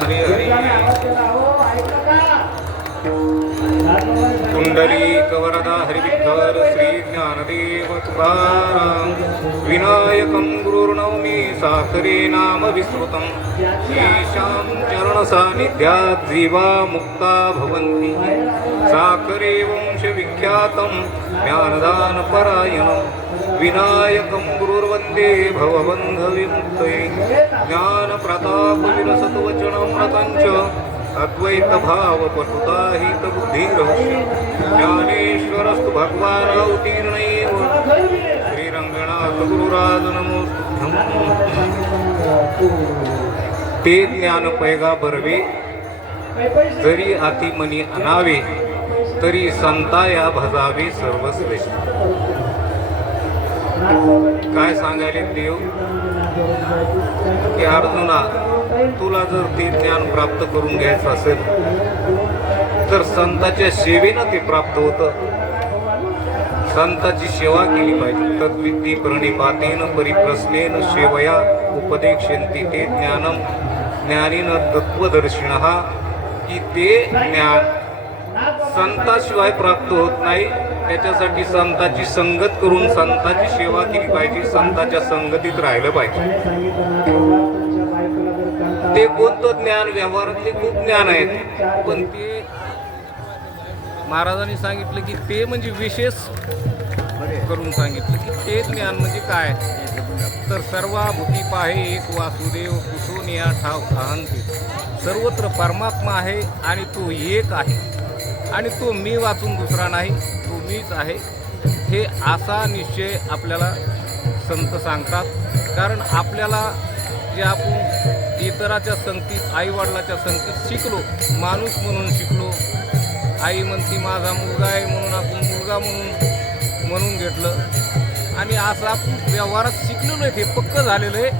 हरी हरी. कुंडली कवरदा हरिविठ्ठल श्री ज्ञानदेव तुकाराम. विनायकं गुरुर्नवमी साखरे नाम विस्मृतं येषां चरणसान्निध्यात् जीवा मुक्ता भवन्ति. साखरे वंशविख्यातं ज्ञानदानपरायणं विनायकं गुरुर्वन्दे भवबन्धविमुक्तये ज्ञानप्रतापविलसत्वचनमृतञ्च अद्वैतभावपटुता ज्ञानेश्वरस्तु भगवान् अवतीर्णैव श्रीरङ्गनाथ ते ज्ञान पैगा बरवे जरी अतिमनी अनावे तरी संताया भजावे सर्वश्रेष्ठ। काय सांगायले देव? की अर्जुना तुला जर ते ज्ञान प्राप्त करून घ्यायचं असेल तर संताच्या सेवेनं ते प्राप्त होतं. संताची सेवा केली पाहिजे. तद्विद्धी प्रणिपातेन परिप्रश्नेन सेवया उपदेक्षन्ति ते ज्ञानम ज्ञानीन तत्वदर्शिण की ते ज्ञान संताशिवाय प्राप्त होत नाही. त्याच्यासाठी संताची संगत करून संताची सेवा केली पाहिजे संताच्या संगतीत राहिलं पाहिजे. ते कोणतं ज्ञान व्यवहारातले खूप ज्ञान आहेत पण ते महाराजांनी सांगितलं की ते म्हणजे विशेष करून सांगितलं की ते ज्ञान म्हणजे काय? तर सर्वाभूती पाहे एक वासुदेव कुसून या ठाव अहंते सर्वत्र परमात्मा आहे आणि तो एक आहे. आणि तो मी वाचून दुसरा नाही. मीच आहे. हे असा निश्चय आपल्याला संत सांगतात. कारण आपल्याला जे आपण इतराच्या संगतीत आईवडिलाच्या संगतीत शिकलो माणूस म्हणून शिकलो आई म्हणती माझा मुलगा आहे म्हणून आपण मुलगा म्हणून म्हणून घेतलं. आणि असं आपण व्यवहारात शिकलेलो आहे ते पक्क झालेलं आहे.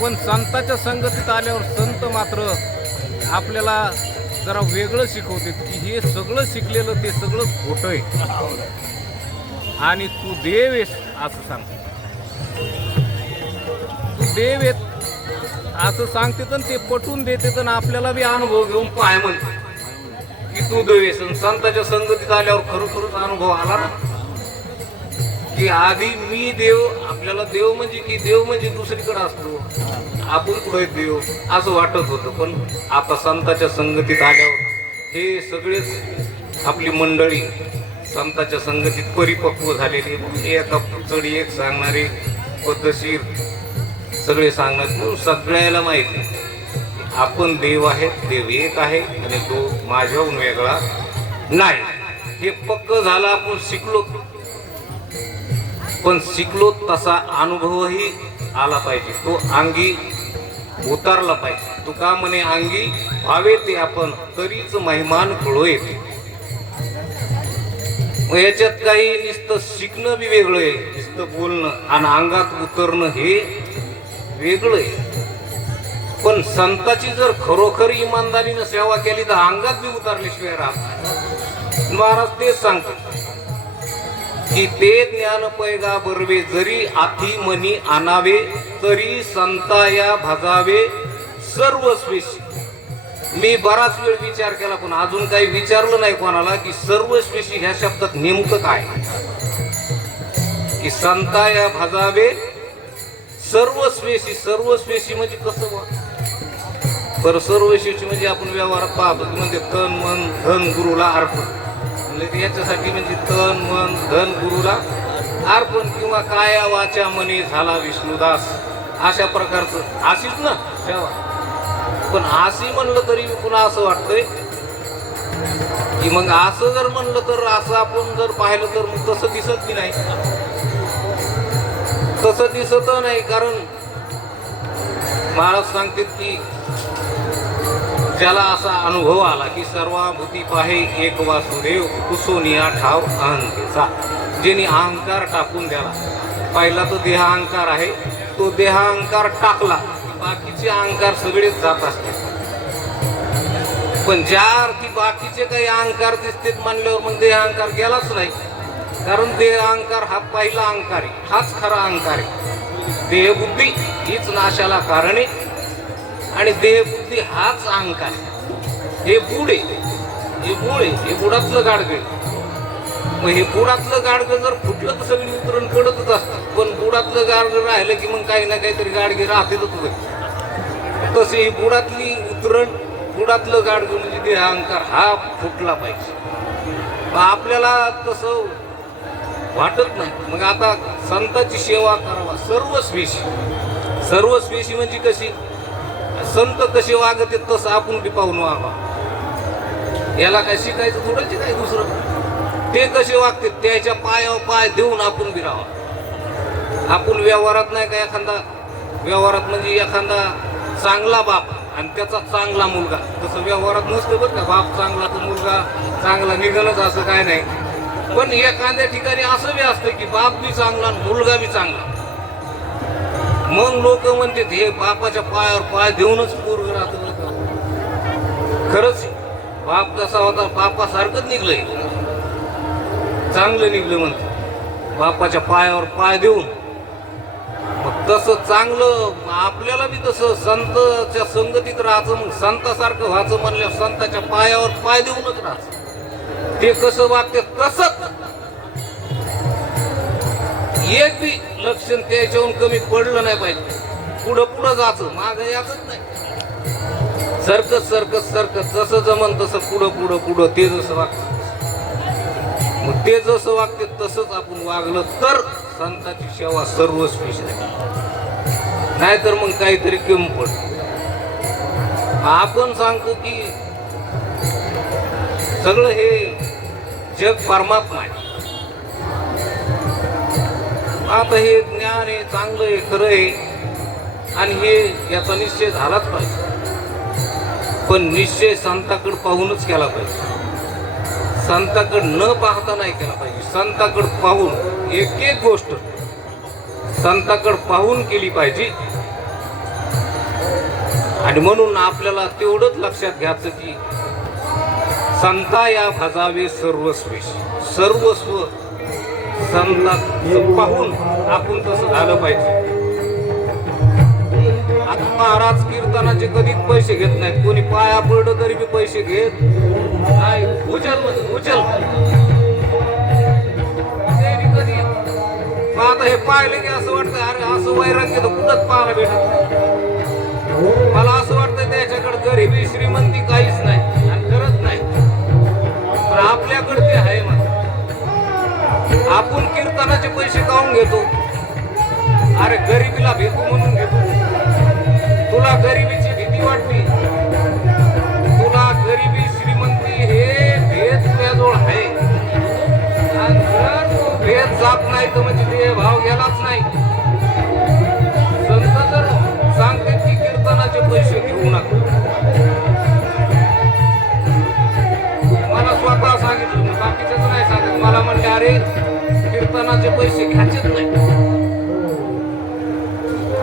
पण संताच्या संगतीत आल्यावर संत मात्र आपल्याला जरा वेगळं शिकवते की हे सगळं शिकलेलं ते सगळं खोटं आहे. आणि तू देव आहेस असं सांगते तू देव आहेत असं सांगते तर ते पटवून देते तर आपल्याला बी अनुभव घेऊन पाय म्हणते. की तू देव आहेस. आणि संताच्या संगतीत आल्यावर खरोखरच अनुभव आला ना? की आधी मी देव आपल्याला देव म्हणजे की देव म्हणजे दुसरीकडे असतो. आपण पुढे देव असं वाटत होतं पण आता संताच्या संगतीत आल्यावर हे सगळेच आपली मंडळी संताच्या संगतीत परिपक्व झालेली एका चढी एक सांगणारे पद्धतशीर सगळे सांगणार. म्हणून सगळ्याला माहिती आहे. आपण देव आहे देव एक आहे आणि तो माझ्याहून वेगळा नाही. हे पक्क झालं आपण शिकलो. पण शिकलो तसा अनुभवही आला पाहिजे. तो अंगी उतारला पाहिजे. तुका म्हणे अंगी व्हावे ते आपण तरीच महिमान कळो येते. मग याच्यात काही नुसतं शिकणं बी वेगळं आहे. नुसतं बोलणं आणि अंगात उतरणं हे वेगळं आहे. पण संताची जर खरोखर इमानदारीनं सेवा केली तर अंगात बी उतरल्याशिवाय राहत नाही. महाराज तेच सांगतात. की ते ज्ञान पैगा बरवे जरी आधी मनी आणावे तरी संताया भजावे सर्वस्वेशी मी बराच वेळ विचार केला पण अजून काही विचारलं नाही कोणाला की सर्वस्वेशी ह्या शब्दात नेमकं काय की संताया भजावे सर्वस्वेशी सर्वस्वेशी म्हणजे कसं बा? तर सर्वस्वेशी म्हणजे आपण व्यवहारात पाहतो म्हणजे तन मन धन गुरुला अर्पण. म्हणजे याच्यासाठी म्हणजे तन मन धन गुरुला अर्पण किंवा काया वाचा मनी झाला विष्णुदास. अशा प्रकारचं. अशीच ना? पण आशी म्हणलं तरी पुन्हा असं वाटतंय. की मग असं जर म्हणलं तर असं आपण जर पाहिलं तर मग तसं दिसत की नाही. तसं दिसत नाही कारण महाराज सांगतात की ज्याला असा अनुभव आला की सर्वाभूती पाहे एक वासुदेव कुसोनिया ठाव अहंतेचा ज्यांनी अहंकार टाकून द्याला. पहिला तो देहाहंकार आहे तो देहाहंकार टाकला बाकीचे अहंकार सगळेच जात असतात. पण ज्या अर्थी बाकीचे काही अहंकार दिसतात मानल्यावर मग देहाहंकार गेलाच नाही. कारण देह हा पहिला अहंकार आहे हाच खरा अहंकार आहे. देहबुद्धी हीच नाशाला कारण. आहे आणि देहबुद्धी हाच अहंकार. हे बुड आहे. हे मूळ आहे. हे बुडातलं गाडगं मग हे बुडातलं गाडगं जर फुटलं तर सगळी उतरण पडतच असतात पण बुडातलं गाडगं राहिलं की मग काही ना काहीतरी गाडगे राहतीलच तसे ही बुडातली उतरण बुडातलं गाडगं म्हणजे देह अहंकार हा फुटला पाहिजे. मग आपल्याला तसं वाटत नाही. मग आता संताची सेवा करावा. सर्वस्वेशी. सर्वस्वेशी म्हणजे कशी? संत कसे वागत आहेत तसं आपण बी पाहून वागा. याला काय शिकायचं थोडंच काय दुसरं? ते कसे वागते त्याच्या पायावर पाय देऊन आपण बी राहावा. आपण व्यवहारात नाही का एखादा? व्यवहारात म्हणजे एखादा चांगला बाप आणि त्याचा चांगला मुलगा. तसं व्यवहारात नसतं बरं का बाप चांगला तर मुलगा चांगला निघणच असं काय नाही. पण एखाद्या ठिकाणी असं बी असतं की बाप बी चांगला आणि मुलगा बी चांगला. मग लोक म्हणतात हे बापाच्या पायावर पाय देऊनच पूर्व राहत खरंच बाप कसा होता बापासारखंच निघलंय. चांगलं निघलं म्हणते बापाच्या पायावर पाय देऊन. मग तसं चांगलं आपल्याला बी तसं संतच्या संगतीत राहायचं मग संतासारखं व्हायचं म्हणल्या संताच्या पायावर पाय देऊनच राहायचं. ते कसं वागते तसंच. एक बी लक्षण त्याच्याहून कमी पडलं नाही पाहिजे. पुढं पुढं जायचं माग याचंच नाही. सरकत सरकत सरकत जसं जमन तसं पुढं पुढं पुढं ते जसं वागतं. मग ते जसं वागते तसंच आपण वागलं तर संताची सेवा सर्वस्वीच नाहीतर मग काहीतरी कमी पडत. आपण सांगतो की सगळं हे जग परमात्मा आहे. आता हे ज्ञान आहे चांगलं आहे खरं आहे आणि हे याचा निश्चय झालाच पाहिजे. पण निश्चय संताकडं पाहूनच केला पाहिजे. संताकडं न पाहता नाही केला पाहिजे. संताकडं पाहून एक एक गोष्ट संताकडं पाहून केली पाहिजे. आणि म्हणून आपल्याला तेवढंच लक्षात घ्यायचं की संता या भजावे सर्वस्वी सर्वस्व संता पाहून आपण तसं झालं पाहिजे. आता महाराज कीर्तनाचे कधीच पैसे घेत नाहीत. कोणी पाया पडलं तरी बी पैसे घेत नाही. उचल उचल. कधी? आता हे पाहिलं की असं वाटतं अरे असं वैराग्य तर कुठंच पाहायला भेटत मला असं वाटतं त्याच्याकडे गरिबी श्रीमंती काहीच नाही आणि करत नाही. पण आपल्याकडे ते आहे आपण कीर्तनाचे पैसे काऊन घेतो? अरे गरिबीला भेटू म्हणून घेतो. तुला गरिबीची भीती वाटते? तुला गरिबी श्रीमंती हे भेद तुझ्याजवळ आहे. आणि जर तो भेद जात नाही तर म्हणजे ते भाव गेलाच नाही. अरे कीर्तनाचे पैसे घ्यायचेच नाही.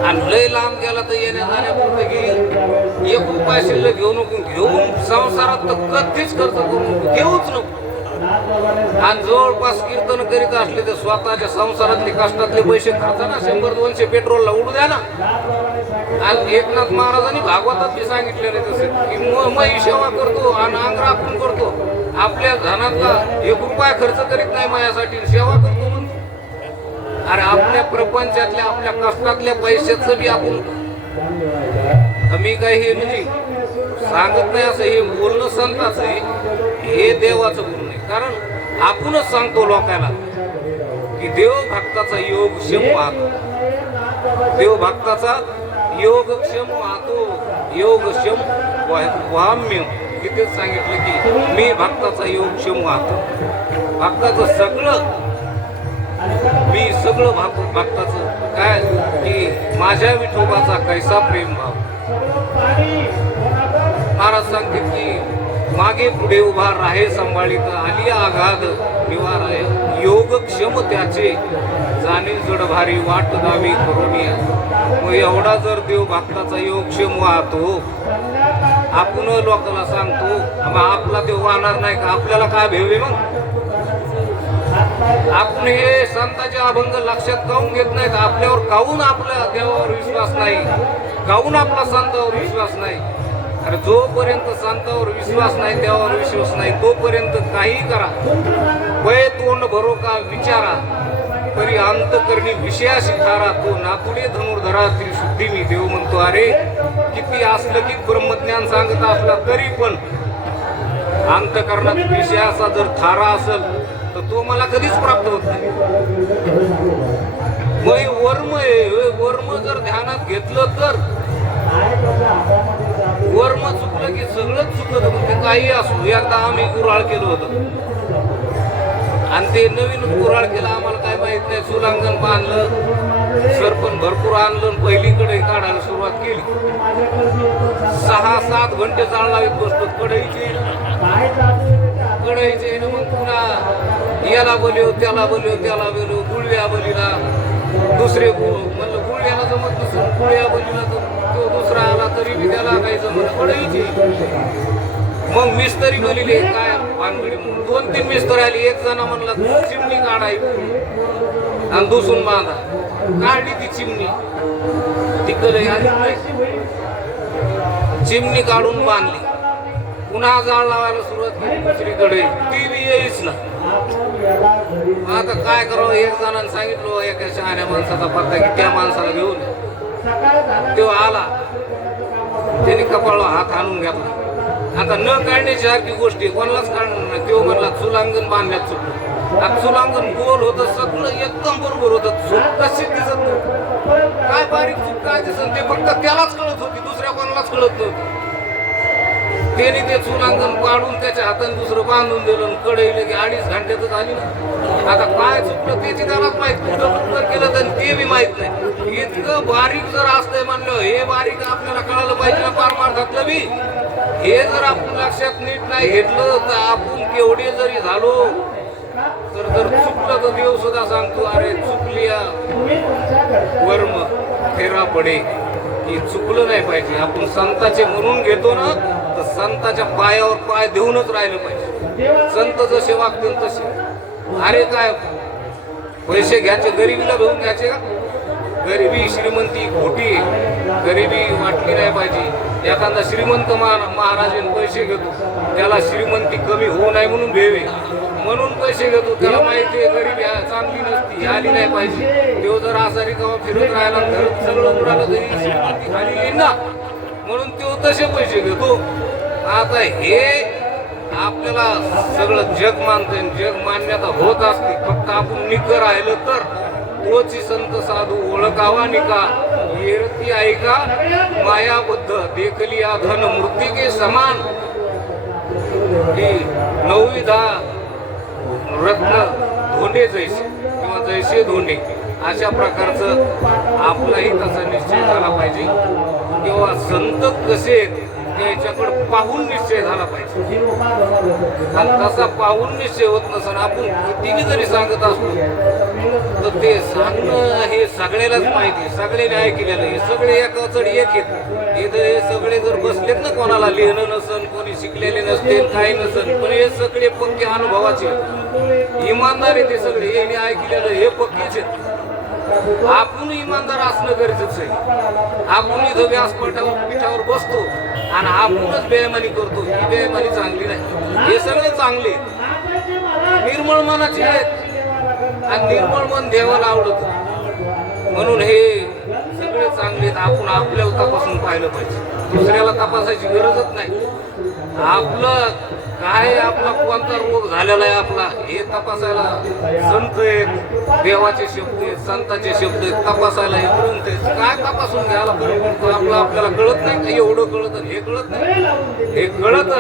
आणि लय लांब गेला तर येण्या जाण्यापुरते एक उपाय शिल्लक घेऊ नको घेऊन संसारात तर कधीच खर्च करू नको घेऊच नको. आणि जवळपास कीर्तन करीत असले तर स्वतःच्या संसारातले कष्टातले पैसे खाता ना शंभर दोनशे पेट्रोलला उडू द्या ना. आणि एकनाथ महाराजांनी भागवतात बी सांगितलेलं आहे तसं की म- मी सेवा करतो आणि आंग्रा आपण करतो. आपल्या धनातला एक रुपया खर्च करीत नाही माझ्यासाठी सेवा करतो म्हणतो अरे आपल्या प्रपंचातल्या आपल्या कष्टातल्या पैशाचं बी आपण मी काही हे म्हणजे सांगत नाही असं हे बोलणं संताचं हे देवाचं बोलणं. कारण आपणच सांगतो लोकांना की देवभक्ताचा योग क्षम वाहतो. देवभक्ताचा योग क्षम वाहतो. योग क्षम वाम्य. तिथेच सांगितलं की मी भक्ताचा योग क्षम वाहतो. भक्ताचं सगळं मी सगळं भाग भक्ताचं. काय? की माझ्या विठोबाचा कैसा प्रेम भाव. महाराज सांगते की मागे पुढे उभा राहे संभाळीत आली आघाद. निवार आहे. योग क्षम त्याचे. जाणे जडभारी वाट दावी करोनिया मग एवढा जर देव भक्ताचा योग क्षम वाहतो आपण लोकांना सांगतो मग आपला देव वाहणार नाही का? आपल्याला काय भेवे मग? आपण हे संताचे अभंग लक्षात काऊन घेत नाहीत आपल्यावर काऊन आपल्या देवावर विश्वास नाही? काहून आपला संतावर विश्वास नाही? अरे जोपर्यंत संतावर विश्वास नाही त्यावर विश्वास नाही तोपर्यंत काही करा. वय तोंड भरो का विचारा. तरी अंतकरणी विषयाशी धारा तो नातुडे धनुर्धरा शुद्धी मी देव म्हणतो. अरे किती असलं की ब्रह्मज्ञान सांगत असला तरी पण अंतकरणात विषयाचा जर थारा असेल तर तो मला कधीच प्राप्त होत नाही. मग वर्म वर्म जर ध्यानात घेतलं तर? ते काही असो एकदा आम्ही कुराळ केलं होतं. आणि ते नवीन कुराळ केलं आम्हाला काय माहीत नाही. सुलांगण बांधलं सरपण भरपूर आणलं आणि पहिलीकडे काढायला सुरुवात केली. सहा सात घंटे जाळ लावित बसतो कढईची कढईचे मग पुन्हा. याला बोलव त्याला बोलव त्याला बोलव गुळव्या बोलीला. दुसरे म्हणलं गुळव्याला जमत नसेल गुळव्या बोलीला. तरी बी त्याला काही जमत पडायची मग मिस्तरी बोलिले काय भानगडी म्हणून दोन तीन मिस्तर आली एक जण म्हणला चिमणी काढाय. आणि दुसून बांधा. काढली ती चिमणी. तिकडे आली चिमणी काढून बांधली. पुन्हा जाळ लावायला सुरुवात केली दुसरीकडे. ती बी येईच ना आता काय करावं एक जणांनी सांगितलं हो, एका शहाण्या माणसाचा पत्ता की त्या माणसाला घेऊन तो आला. कपाळला हात आणून घेतला आता न काढण्याची सारखी गोष्टी कोणालाच काढणार नाही. किंवा म्हणला चुलांगण बांधण्यात चुकलं. आता चुलांगण गोल होतं सगळं एकदम बरोबर होतं. चूक कशी दिसत नव्हती. काय बारीक चूक काय दिसत ते फक्त त्यालाच कळत होती दुसऱ्या कोणालाच कळत नव्हती. त्यांनी ते चुलांगण पाडून त्याच्या हाताने दुसरं बांधून दिलं आणि कढई लगे अडीच घंट्यातच आली ना. आता काय चुकलं त्याची त्यालाच माहीत कुठं कुठं केलं तर ते बी माहीत नाही. इतकं बारीक जर असतंय म्हणलं हे बारीक आपल्याला कळालं पाहिजे ना पारमार्थातलं बी. हे जर आपण लक्षात नीट नाही घेतलं तर आपण केवढे जरी झालो तर जर चुकलं तर देव सुद्धा सांगतो अरे चुकली या वर्म फेरा पडे की चुकलं नाही पाहिजे. आपण संताचे म्हणून घेतो ना तर संताच्या पायावर पाय देऊनच राहिलं पाहिजे. संत जसे वागतील तसे. अरे काय? पैसे घ्यायचे गरिबीला घेऊन घ्यायचे का? गरिबी श्रीमंती खोटी गरिबी वाटली नाही पाहिजे. एखादा श्रीमंत महा- महाराजांनी पैसे घेतो. त्याला श्रीमंती कमी होऊ नये म्हणून भेवे. म्हणून पैसे घेतो. त्याला माहिती आहे गरिबी चांगली नसती आली नाही पाहिजे. देव जर असा रिकामा फिरत राहिला तर सगळं उडालं तरी श्रीमंती खाली येईल ना? म्हणून तो तसे पैसे घेतो. आता हे आपल्याला सगळं जग मानते जग मान्यता होत असते. फक्त आपण निकर राहिलं तर तोची संत साधू ओळखावा निका येरती ऐका मायाबद्ध देखली या धन मृतिके समान. ही नवविधा रत्न धोंडे जैसे किंवा जैसे धोंडे अशा प्रकारचं आपलाही तसा निश्चय झाला पाहिजे. किंवा संत कसे आहेत? याच्याकडे पाहून निश्चय झाला पाहिजे. आणि तसा पाहून निश्चय होत नसन आपण कितीही जरी सांगत असतो तर ते सांगणं हे सगळ्यालाच माहिती आहे. सगळ्याने ऐकलेलं हे सगळे एका चढ एक येत हे तर हे सगळे जर बसलेत ना कोणाला लिहिणं नसन कोणी शिकलेले नसते काही नसन पण हे सगळे पक्के अनुभवाचे इमानदार आहे ते सगळे यांनी ऐकलेलं हे पक्केच आहेत. आपण इमानदार असणं गरजेचं आहे. आपण इथं व्यासपीठावर पिठावर बसतो. आणि आपणच बेमानी करतो. ही बेमानी चांगली नाही. हे सगळे चांगले. आहेत. निर्मळ मनाचे आहेत. आणि निर्मळ मन देवाला आवडत. म्हणून हे सगळे चांगले आहेत. आपण आपल्या उतापासून पाहिलं पाहिजे. दुसऱ्याला तपासायची गरजच नाही. आपलं काय आपला कोणता रोग झालेला आहे आपला हे तपासायला संत आहेत देवाचे शब्द आहेत संताचे शब्द आहेत तपासायला हे ग्रंथ आहेत काय तपासून घ्यायला बरं आपलं आपल्याला कळत नाही का? एवढं कळत हे कळत नाही? हे कळत.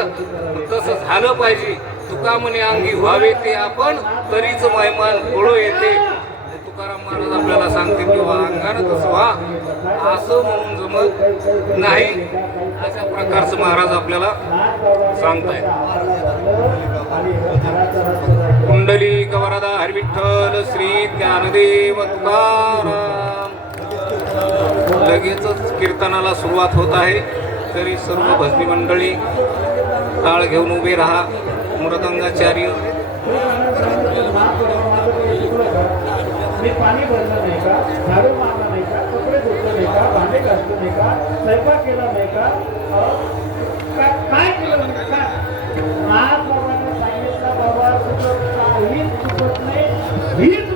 तसं झालं पाहिजे. तुका म्हणे अंगी व्हावे ते आपण तरीच मैमान फळो येते. तुकाराम महाराज आपल्याला सांगते किंवा अंगानं तसं व्हा. असं म्हणून जमत नाही अशा प्रकारचं महाराज आपल्याला सांगतायत. कुंडली कवरदा हरविठ्ठल श्री ज्ञानदेव तुकाराम. लगेचच कीर्तनाला सुरुवात होत आहे. तरी सर्व भजनी मंडळी टाळ घेऊन उभे राहा. मृदंगाचार्य. पाणी भरलं नाही का? झाडू मारलं नाही का? नाही का? भांडे घासले नाही का? स्वयंपाक केला नाही का? का- काय केलं नाही का? आज बाबांना सांगितलं बाबा तुझं काहीच चुकत नाही. हीच